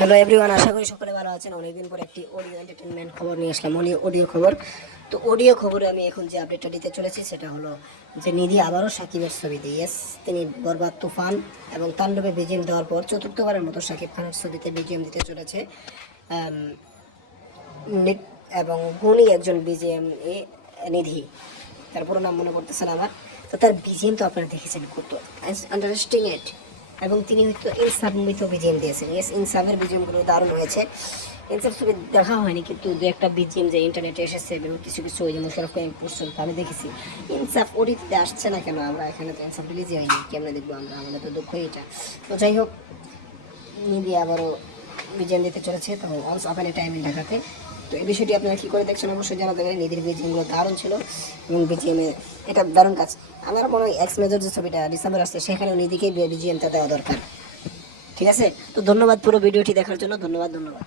Hello everyone আশা করি সকলে ভালো আছেন। অনেকদিন পর একটি অডিও এন্টারটেনমেন্ট খবর নিয়ে আসলাম। অডিও অডিও খবর। তো অডিও খবরে আমি এখন যে আপডেটটা দিতে চলেছি, সেটা হলো যে নিধি আবারও সাকিবের ছবিতে ইয়েস তিনি বরবাদ তুফান এবং তাণ্ডবে বিজিএম দেওয়ার পর চতুর্থবারের মতো সাকিব খানের ছবিতে বিজিএম দিতে চলেছে। এবং গুণী একজন বিজিএম এ নিধি। তার পুরো নাম মনে পড়তেছে না আমার। তো তার বিজিএম তো আপনারা দেখেছেন কত আন্ডারস্টিং ইট এবং তিনি হয়তো ইনসাফ মুভিতেও বিজিএম দিয়েছেন। ইয়েস ইনসাফের বিজিএমগুলো দারুণ হয়েছে। ইনসাফ ছবি দেখা হয়নি, কিন্তু দু একটা বিজিএম যে ইন্টারনেটে এসেছে এবং কিছু কিছু ওই যে মুশারফ কাইম পড়ছেন তো আমি দেখেছি। ইনসাফ ওটিতে আসছে না কেন? আমরা এখানে তো ইনসাফ রিলিজই হয়নি। কেমনে দেখব আমরা? আমাদের তো দুঃখ এটা। তো যাই হোক মিডিয়া আবারও বিজিএম দিতে চলেছে। তো অলস এনি টাইম ঢাকাতে তো এই বিষয়টি আপনারা কী করে দেখছেন অবশ্যই জানাতে পারেন নিধির বিজিএমগুলো দারুণ ছিল এবং বিজিএমে এটা দারুণ কাজ। আমার মনে হয় এক্স মেজর যে ছবিটা ডিসেম্বর আসছে, সেখানেও নিধিকে বিজিএমটা দেওয়া দরকার। ঠিক আছে? তো ধন্যবাদ পুরো ভিডিওটি দেখার জন্য। ধন্যবাদ ধন্যবাদ।